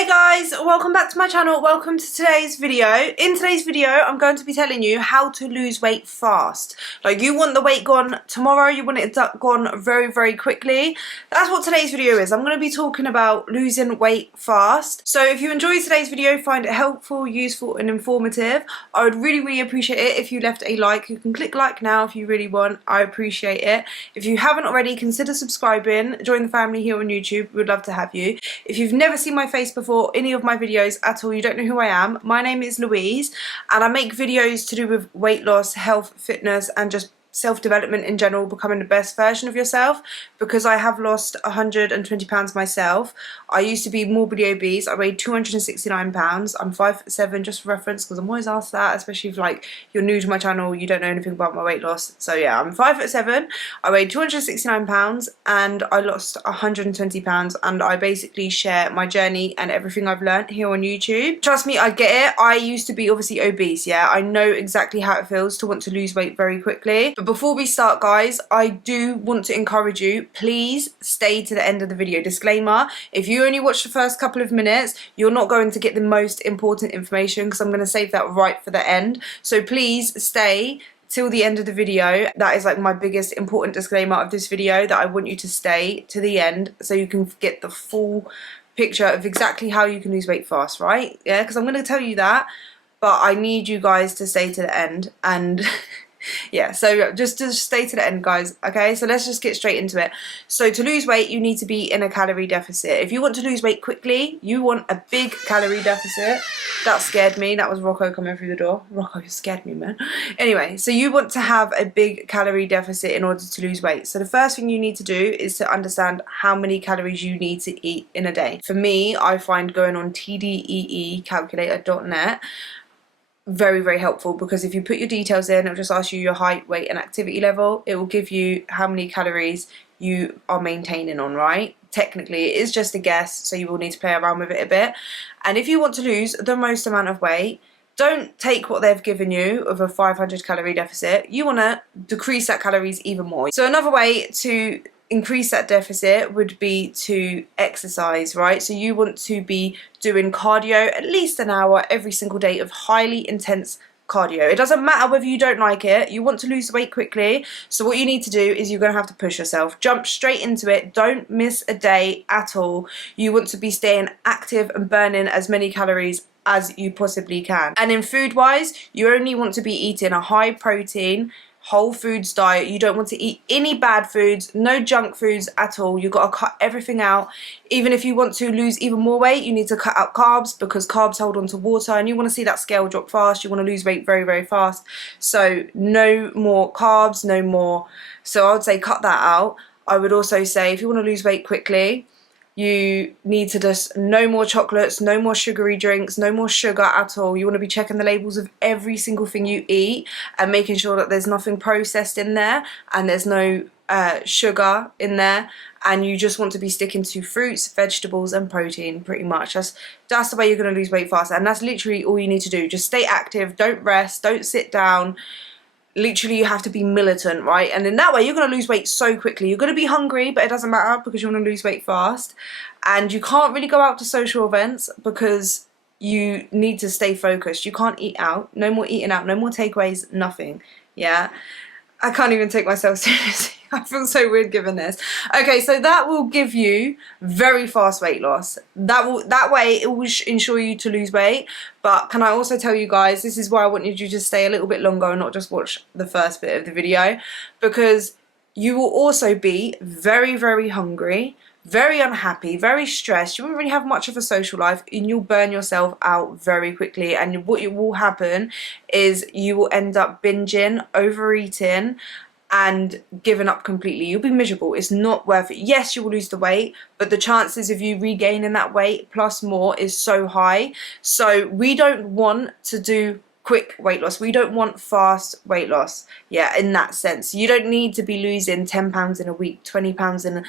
Hey guys, welcome back to my channel. Welcome to today's video. In today's video, I'm going to be telling you how to lose weight fast. Like, you want the weight gone tomorrow, you want it gone very, very quickly. That's what today's video is. I'm going to be talking about losing weight fast. So if you enjoyed today's video, find it helpful, useful and informative, I would really, really appreciate it if you left a like. You can click like now if you really want. I appreciate it. If you haven't already, consider subscribing. Join the family here on YouTube. We'd love to have you. If you've never seen my face before, any of my videos at all, you don't know who I am, my name is Louise and I make videos to do with weight loss, health, fitness and just self-development in general, becoming the best version of yourself, because I have lost 120 pounds myself. I used to be morbidly obese. I weighed 269 pounds. I'm 5'7", just for reference, because I'm always asked that, especially if like you're new to my channel, you don't know anything about my weight loss. So yeah, I'm 5'7", I weighed 269 pounds and I lost 120 pounds, and I basically share my journey and everything I've learned here on YouTube. Trust me, I get it. I used to be obviously obese, yeah. I know exactly how it feels to want to lose weight very quickly. But before we start, guys, I do want to encourage you, please stay to the end of the video. Disclaimer, if you only watch the first couple of minutes, you're not going to get the most important information, because I'm going to save that right for the end. So please stay till the end of the video. That is like my biggest important disclaimer of this video, that I want you to stay to the end so you can get the full picture of exactly how you can lose weight fast, right? Yeah, because I'm going to tell you that, but I need you guys to stay to the end. And yeah, so just stay to the end, guys. Okay, so let's just get straight into it. So to lose weight, you need to be in a calorie deficit. If you want to lose weight quickly, you want a big calorie deficit. That scared me. That was Rocco coming through the door. Rocco, you scared me, man. Anyway, so you want to have a big calorie deficit in order to lose weight. So the first thing you need to do is to understand how many calories you need to eat in a day. For me, I find going on tdeecalculator.net very, very helpful, because if you put your details in, it'll just ask you your height, weight and activity level. It will give you how many calories you are maintaining on, right? Technically it is just a guess, so you will need to play around with it a bit. And if you want to lose the most amount of weight, don't take what they've given you of a 500 calorie deficit. You want to decrease that calories even more. So another way to increase that deficit would be to exercise, right? So you want to be doing cardio at least an hour every single day of highly intense cardio. It doesn't matter whether you don't like it, you want to lose weight quickly. So what you need to do is you're going to have to push yourself. Jump straight into it. Don't miss a day at all. You want to be staying active and burning as many calories as you possibly can. And in food wise, you only want to be eating a high protein, whole foods diet. You don't want to eat any bad foods, no junk foods at all. You've got to cut everything out. Even if you want to lose even more weight, you need to cut out carbs, because carbs hold on to water and you want to see that scale drop fast. You want to lose weight very, very fast. So no more carbs, no more. So I would say cut that out. I would also say if you want to lose weight quickly, you need to just no more chocolates, no more sugary drinks, no more sugar at all. You want to be checking the labels of every single thing you eat and making sure that there's nothing processed in there and there's no sugar in there. And you just want to be sticking to fruits, vegetables and protein, pretty much. That's the way you're going to lose weight fast, and that's literally all you need to do. Just stay active, don't rest, don't sit down. Literally, you have to be militant, right? And in that way, you're going to lose weight so quickly. You're going to be hungry, but it doesn't matter, because you want to lose weight fast. And you can't really go out to social events because you need to stay focused. You can't eat out. No more eating out. No more takeaways. Nothing. Yeah? I can't even take myself seriously. I feel so weird giving this. Okay, so that will give you very fast weight loss. That way it will ensure you to lose weight. But can I also tell you guys, this is why I wanted you to stay a little bit longer and not just watch the first bit of the video, because you will also be very, very hungry, very unhappy, very stressed. You won't really have much of a social life and you'll burn yourself out very quickly. And what will happen is you will end up binging, overeating and giving up completely. You'll be miserable. It's not worth it. Yes, you will lose the weight, but the chances of you regaining that weight plus more is so high. So we don't want to do quick weight loss. We don't want fast weight loss. Yeah, in that sense. You don't need to be losing 10 pounds in a week, 20 pounds in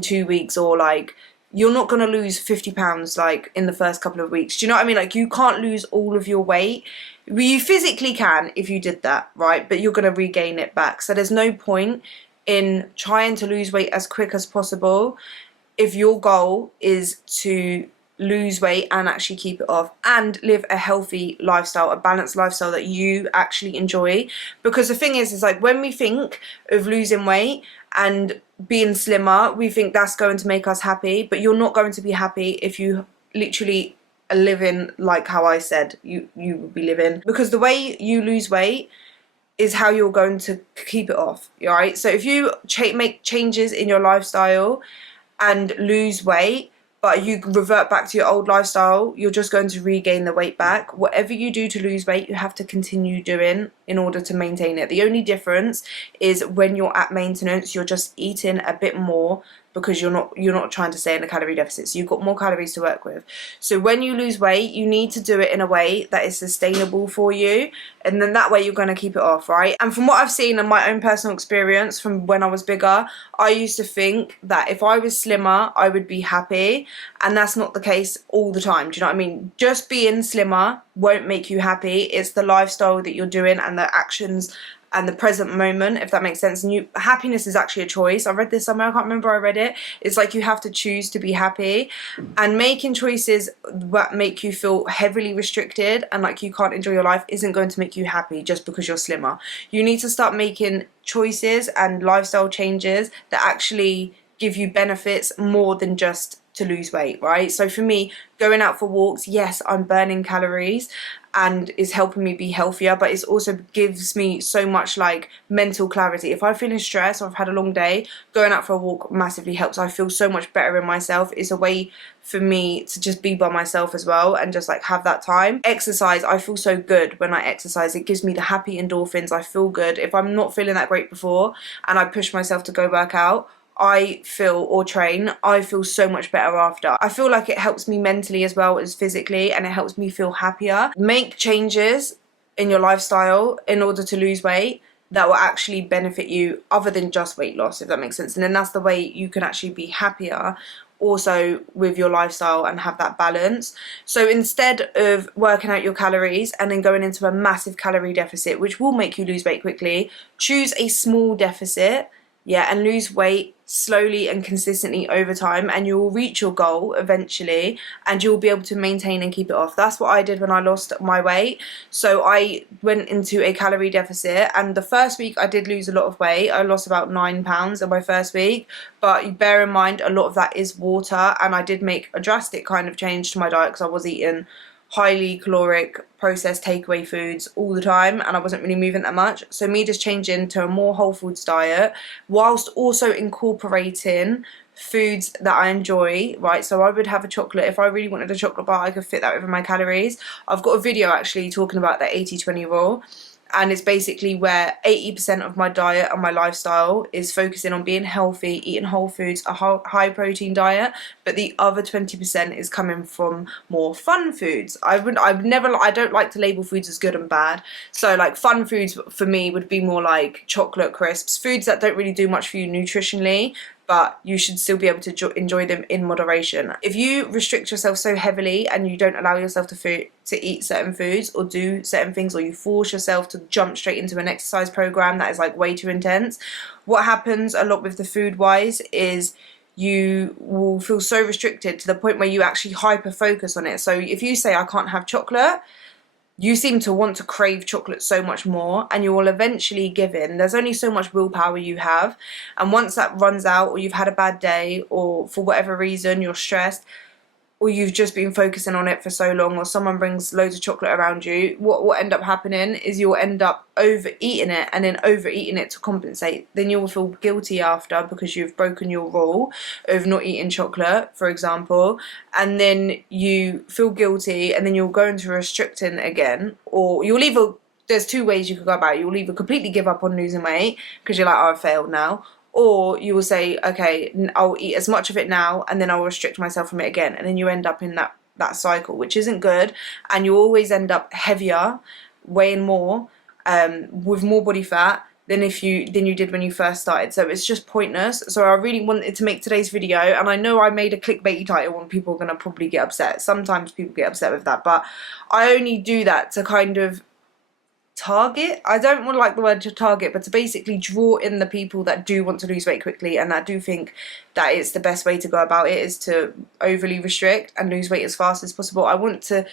2 weeks, or like you're not going to lose 50 pounds like in the first couple of weeks. Do you know what I mean? Like, you can't lose all of your weight. You physically can if you did that, right? But you're going to regain it back. So there's no point in trying to lose weight as quick as possible if your goal is to lose weight and actually keep it off, and live a healthy lifestyle, a balanced lifestyle that you actually enjoy. Because the thing is like, when we think of losing weight and being slimmer, we think that's going to make us happy, but you're not going to be happy if you literally are living like how I said you would be living. Because the way you lose weight is how you're going to keep it off, right? So if you make changes in your lifestyle and lose weight, but you revert back to your old lifestyle, you're just going to regain the weight back. Whatever you do to lose weight, you have to continue doing in order to maintain it. The only difference is when you're at maintenance, you're just eating a bit more, because you're not trying to stay in a calorie deficit, so you've got more calories to work with. So when you lose weight, you need to do it in a way that is sustainable for you, and then that way you're going to keep it off, right? And from what I've seen in my own personal experience from when I was bigger, I used to think that if I was slimmer, I would be happy, and that's not the case all the time. Do you know what I mean? Just being slimmer won't make you happy. It's the lifestyle that you're doing and the actions and the present moment, if that makes sense. And happiness is actually a choice. I read this somewhere, I can't remember where I read it. It's like you have to choose to be happy, and making choices that make you feel heavily restricted and like you can't enjoy your life isn't going to make you happy just because you're slimmer. You need to start making choices and lifestyle changes that actually give you benefits more than just to lose weight, right? So for me, going out for walks, yes, I'm burning calories and is helping me be healthier, but it also gives me so much like mental clarity. If I'm feeling stressed or I've had a long day, going out for a walk massively helps. I feel so much better in myself. It's a way for me to just be by myself as well and just like have that time. Exercise, I feel so good when I exercise. It gives me the happy endorphins. I feel good. If I'm not feeling that great before and I push myself to go work out, I feel so much better after. I feel like it helps me mentally as well as physically, and it helps me feel happier. Make changes in your lifestyle in order to lose weight that will actually benefit you other than just weight loss, if that makes sense. And then that's the way you can actually be happier also with your lifestyle and have that balance. So instead of working out your calories and then going into a massive calorie deficit, which will make you lose weight quickly, choose a small deficit, and lose weight slowly and consistently over time, and you will reach your goal eventually, and you'll be able to maintain and keep it off. That's what I did when I lost my weight. So I went into a calorie deficit, and the first week I did lose a lot of weight. I lost about 9 pounds in my first week, but bear in mind a lot of that is water, and I did make a drastic kind of change to my diet because I was eating highly caloric processed takeaway foods all the time, and I wasn't really moving that much. So me just changing to a more whole foods diet whilst also incorporating foods that I enjoy, right? So I would have a chocolate. If I really wanted a chocolate bar, I could fit that within my calories. I've got a video actually talking about the 80-20 rule, and it's basically where 80% of my diet and my lifestyle is focusing on being healthy, eating whole foods, a high protein diet, but the other 20% is coming from more fun foods. I don't like to label foods as good and bad. So like fun foods for me would be more like chocolate crisps, foods that don't really do much for you nutritionally, but you should still be able to enjoy them in moderation. If you restrict yourself so heavily and you don't allow yourself to eat certain foods or do certain things, or you force yourself to jump straight into an exercise program that is like way too intense, what happens a lot with the food wise is you will feel so restricted to the point where you actually hyper focus on it. So if you say I can't have chocolate, you seem to want to crave chocolate so much more, and you will eventually give in. There's only so much willpower you have, and once that runs out, or you've had a bad day, or for whatever reason you're stressed, or you've just been focusing on it for so long, or someone brings loads of chocolate around you, what will end up happening is you'll end up overeating it, and then overeating it to compensate. Then you'll feel guilty after because you've broken your rule of not eating chocolate, for example, and then you feel guilty, and then you'll go into restricting again, or you'll either, there's two ways you could go about it. You'll either completely give up on losing weight because you're like, oh, I failed now, or you will say, okay, I'll eat as much of it now and then I'll restrict myself from it again, and then you end up in that cycle, which isn't good, and you always end up heavier, weighing more, with more body fat than you did when you first started. So it's just pointless. So I really wanted to make today's video, and I know I made a clickbaity title and people are going to probably get upset. Sometimes people get upset with that, but I only do that to kind of target. I don't want to like the word to target, but to basically draw in the people that do want to lose weight quickly and that do think that it's the best way to go about it is to overly restrict and lose weight as fast as possible. I want to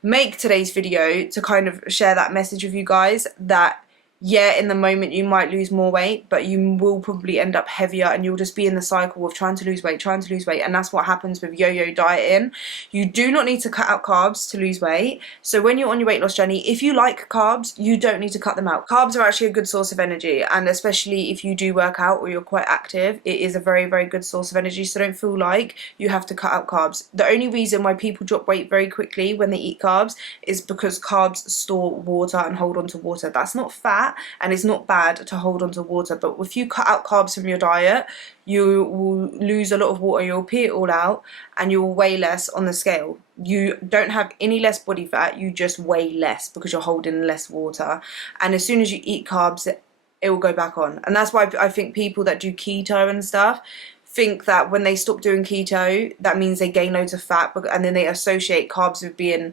make today's video to kind of share that message with you guys that yeah, in the moment you might lose more weight, but you will probably end up heavier and you'll just be in the cycle of trying to lose weight, and that's what happens with yo-yo dieting. You do not need to cut out carbs to lose weight. So when you're on your weight loss journey, if you like carbs, you don't need to cut them out. Carbs are actually a good source of energy, and especially if you do work out or you're quite active, it is a very, very good source of energy. So don't feel like you have to cut out carbs. The only reason why people drop weight very quickly when they eat carbs is because carbs store water and hold on to water. That's not fat, and it's not bad to hold on to water, but if you cut out carbs from your diet, you will lose a lot of water, you'll pee it all out, and you will weigh less on the scale. You don't have any less body fat, you just weigh less because you're holding less water, and as soon as you eat carbs, it will go back on. And that's why I think people that do keto and stuff think that when they stop doing keto, that means they gain loads of fat, and then they associate carbs with being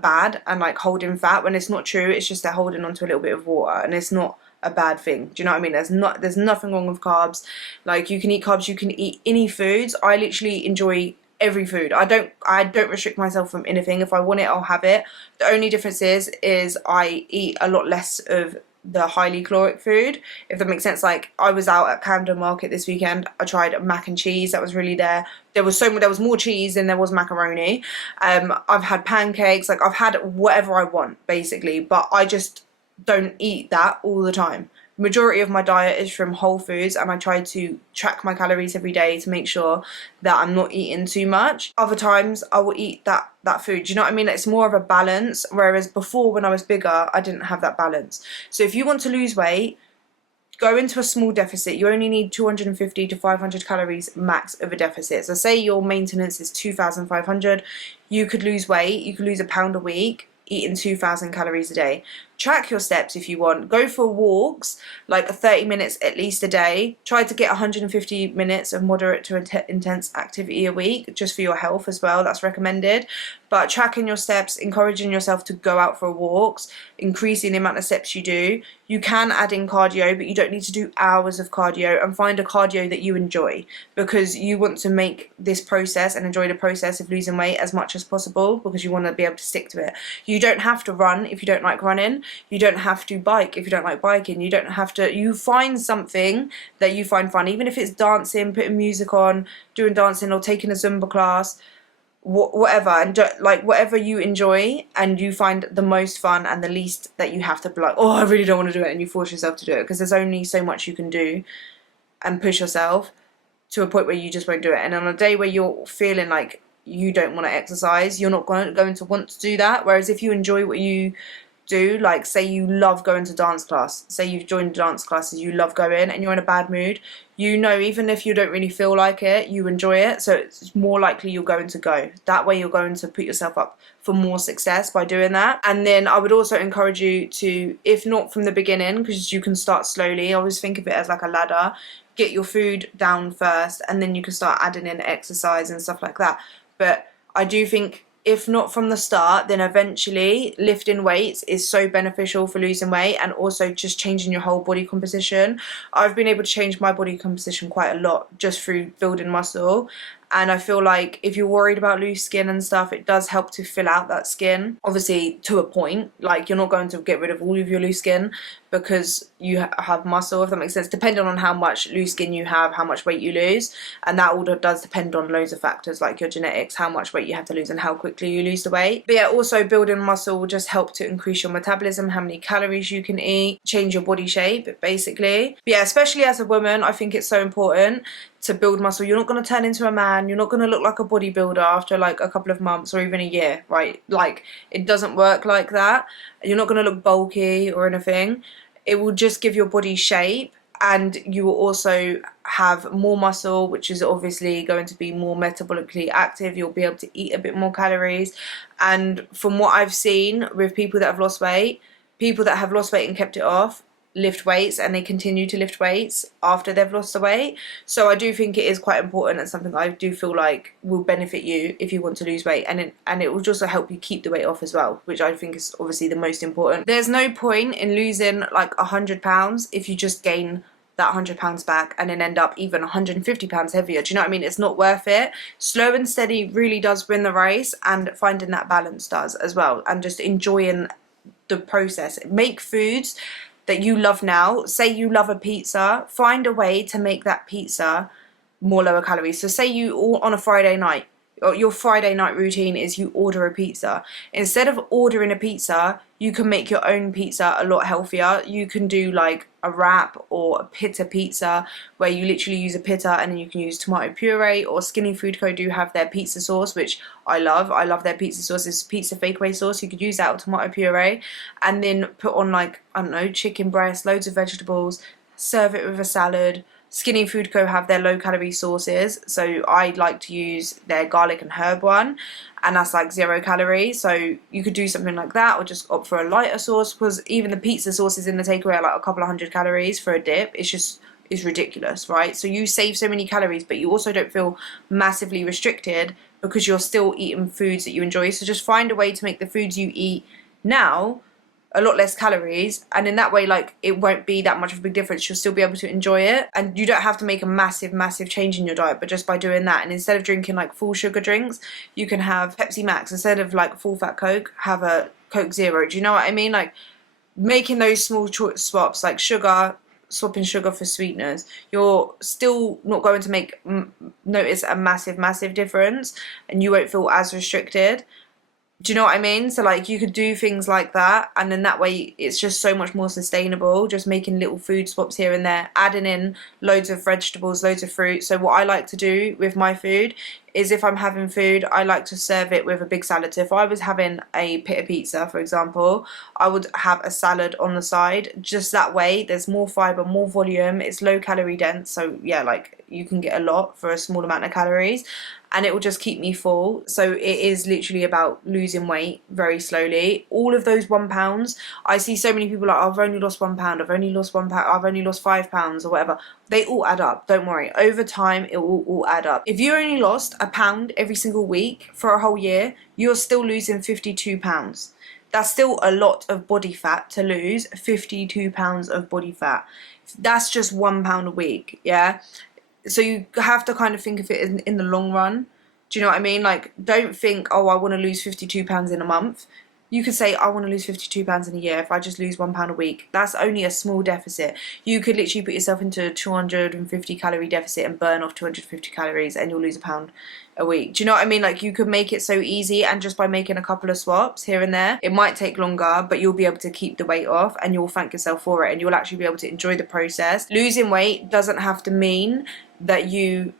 bad and like holding fat, when it's not true. It's just they're holding onto a little bit of water, and it's not a bad thing. Do you know what I mean? There's nothing wrong with carbs. Like, you can eat carbs, you can eat any foods. I literally enjoy every food. I don't restrict myself from anything. If I want it, I'll have it. The only difference is I eat a lot less of the highly caloric food, if that makes sense. Like, I was out at Camden Market this weekend, I tried mac and cheese, that was really there was more cheese than there was macaroni. I've had pancakes, like I've had whatever I want basically, but I just don't eat that all the time. Majority of my diet is from whole foods, and I try to track my calories every day to make sure that I'm not eating too much. Other times I will eat that food. Do you know what I mean? It's more of a balance, whereas before when I was bigger I didn't have that balance. So if you want to lose weight, go into a small deficit. You only need 250 to 500 calories max of a deficit. So say your maintenance is 2,500, you could lose weight, you could lose a pound a week eating 2,000 calories a day. Track your steps if you want. Go for walks, like 30 minutes at least a day. Try to get 150 minutes of moderate to intense activity a week, just for your health as well. That's recommended. But tracking your steps, encouraging yourself to go out for walks, increasing the amount of steps you do. You can add in cardio, but you don't need to do hours of cardio, and find a cardio that you enjoy, because you want to make this process and enjoy the process of losing weight as much as possible, because you want to be able to stick to it. You don't have to run if you don't like running. You don't have to bike if you don't like biking. You don't have to. You find something that you find fun, even if it's dancing, putting music on, doing dancing, or taking a Zumba class, whatever, and like whatever you enjoy and you find the most fun, and the least that you have to be like, oh, I really don't want to do it, and you force yourself to do it, because there's only so much you can do and push yourself to a point where you just won't do it. And on a day where you're feeling like you don't want to exercise, you're not going to want to do that. Whereas if you enjoy what you do, like say you love going to dance class, say you've joined dance classes, you love going, and you're in a bad mood, you know, even if you don't really feel like it, you enjoy it, so it's more likely you're going to go. That way you're going to put yourself up for more success by doing that. And then I would also encourage you to, if not from the beginning, because you can start slowly, I always think of it as like a ladder, get your food down first, and then you can start adding in exercise and stuff like that. But I do think, if not from the start, then eventually lifting weights is so beneficial for losing weight, and also just changing your whole body composition. I've been able to change my body composition quite a lot just through building muscle, and I feel like if you're worried about loose skin and stuff, it does help to fill out that skin, obviously to a point. Like, you're not going to get rid of all of your loose skin because you have muscle, if that makes sense, depending on how much loose skin you have, how much weight you lose, and that all does depend on loads of factors like your genetics, how much weight you have to lose, and how quickly you lose the weight. But yeah, also building muscle will just help to increase your metabolism, how many calories you can eat, change your body shape basically. But yeah, especially as a woman, I think it's so important to build muscle. You're not going to turn into a man, you're not going to look like a bodybuilder after like a couple of months or even a year, right? Like, it doesn't work like that. You're not going to look bulky or anything. It will just give your body shape, and you will also have more muscle, which is obviously going to be more metabolically active. You'll be able to eat a bit more calories. And from what I've seen with people that have lost weight and kept it off, lift weights and they continue to lift weights after they've lost the weight. So I do think it is quite important and something I do feel like will benefit you if you want to lose weight, and it will also help you keep the weight off as well, which I think is obviously the most important. There's no point in losing like 100 pounds if you just gain that 100 pounds back and then end up even 150 pounds heavier. Do you know what I mean? It's not worth it. Slow and steady really does win the race, and finding that balance does as well, and just enjoying the process. Make foods that you love now. Say you love a pizza, find a way to make that pizza more lower calories. So say you all on a Friday night, or your Friday night routine is you order a pizza. Instead of ordering a pizza, you can make your own pizza a lot healthier. You can do like a wrap or a pita pizza, where you literally use a pita and then you can use tomato puree, or Skinny Food Co do have their pizza sauce, which I love. I love their pizza sauce. It's pizza fakeaway sauce. You could use that or tomato puree, and then put on like, I don't know, chicken breast, loads of vegetables, serve it with a salad. Skinny Food Co have their low calorie sauces, so I like to use their garlic and herb one, and that's like 0 calories. So you could do something like that, or just opt for a lighter sauce, because even the pizza sauces in the takeaway are like a couple of 100 calories for a dip. It's ridiculous, right? So you save so many calories, but you also don't feel massively restricted because you're still eating foods that you enjoy. So just find a way to make the foods you eat now a lot less calories, and in that way, like, it won't be that much of a big difference. You'll still be able to enjoy it, and you don't have to make a massive change in your diet. But just by doing that, and instead of drinking like full sugar drinks, you can have Pepsi Max. Instead of like full fat Coke, have a Coke Zero. Do you know what I mean? Like, making those small swaps, like swapping sugar for sweeteners, you're still not going to notice a massive difference, and you won't feel as restricted. Do you know what I mean? So like, you could do things like that, and then that way it's just so much more sustainable, just making little food swaps here and there, adding in loads of vegetables, loads of fruit. So what I like to do with my food is, if I'm having food, I like to serve it with a big salad. So if I was having a pita pizza, for example, I would have a salad on the side. Just that way there's more fibre, more volume, it's low calorie dense, so yeah, like, you can get a lot for a small amount of calories, and it will just keep me full. So it is literally about losing weight very slowly. All of those £1, I see so many people like, I've only lost £1, I've only lost £1, I've only lost £5 or whatever. They all add up, don't worry. Over time, it will all add up. If you only lost £1 every single week for a whole year, you're still losing £52. That's still a lot of body fat to lose, £52 of body fat. That's just £1 a week, yeah? So you have to kind of think of it in the long run. Do you know what I mean? Like, don't think, oh, I want to lose £52 in a month. You could say, I want to lose £52 in a year if I just lose £1 a week. That's only a small deficit. You could literally put yourself into a 250 calorie deficit and burn off 250 calories, and you'll lose £1 a week. Do you know what I mean? Like, you could make it so easy, and just by making a couple of swaps here and there, it might take longer, but you'll be able to keep the weight off, and you'll thank yourself for it, and you'll actually be able to enjoy the process. Losing weight doesn't have to mean that you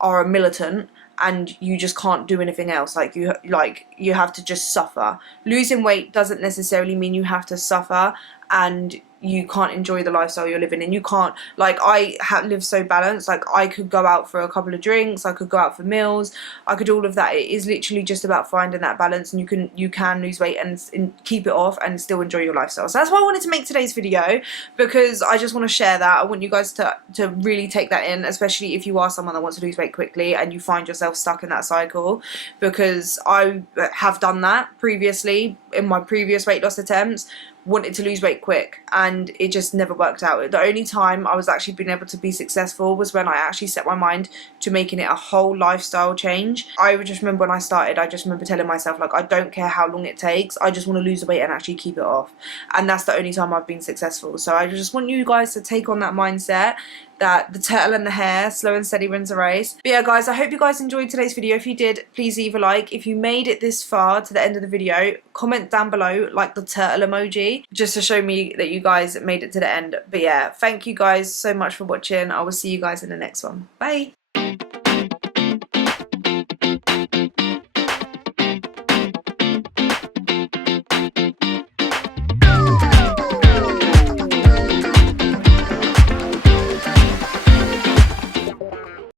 are a militant and you just can't do anything else. Like, you have to just suffer. Losing weight doesn't necessarily mean you have to suffer and you can't enjoy the lifestyle you're living in. You can't, like, I live so balanced. Like, I could go out for a couple of drinks, I could go out for meals, I could all of that. It is literally just about finding that balance, and you can lose weight and keep it off and still enjoy your lifestyle. So that's why I wanted to make today's video, because I just want to share that. I want you guys to really take that in, especially if you are someone that wants to lose weight quickly and you find yourself stuck in that cycle, because I have done that previously in my previous weight loss attempts. Wanted to lose weight quick, and it just never worked out. The only time I was actually being able to be successful was when I actually set my mind to making it a whole lifestyle change. I just remember when I started, I just remember telling myself, like, I don't care how long it takes, I just want to lose the weight and actually keep it off. And that's the only time I've been successful. So I just want you guys to take on that mindset, that the turtle and the hare, slow and steady wins a race. But yeah, guys, I hope you guys enjoyed today's video. If you did, please leave a like. If you made it this far to the end of the video, comment down below, like the turtle emoji, just to show me that you guys made it to the end. But yeah, thank you guys so much for watching. I will see you guys in the next one. Bye.